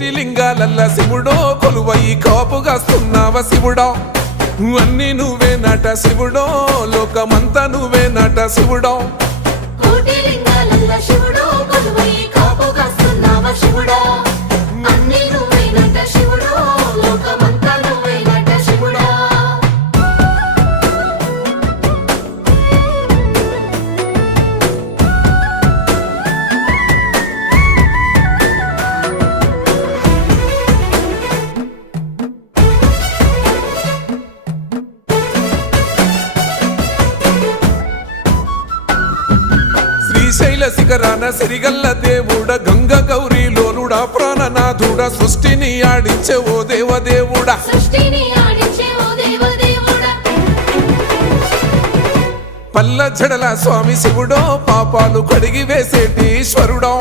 కోటి లింగాలల్ల శివుడో కొలువయి కాపుగాస్తున్నావ శివుడా అన్ని నువ్వే నట శివుడో లోకమంతా నువ్వే నట శివుడో కోటి లింగాలల్ల శివుడో కొలువయి కాపుగాస్తున్నావ శివుడా అన్ని నువ్వే నట శివుడో లోకమంతా నువ్వే నట శివుడా శ్రీశైల శిఖరాన సిరిగల్ల దేవుడ గంగ గౌరీ లోలుడా ప్రాణనాథుడా సృష్టిని ఆడించే ఓ దేవదేవుడా సృష్టిని ఆడించే ఓ దేవదేవుడా పల్ల జడల స్వామి శివుడో పాపాలు కడిగి వేసేటి ఈశ్వరుడో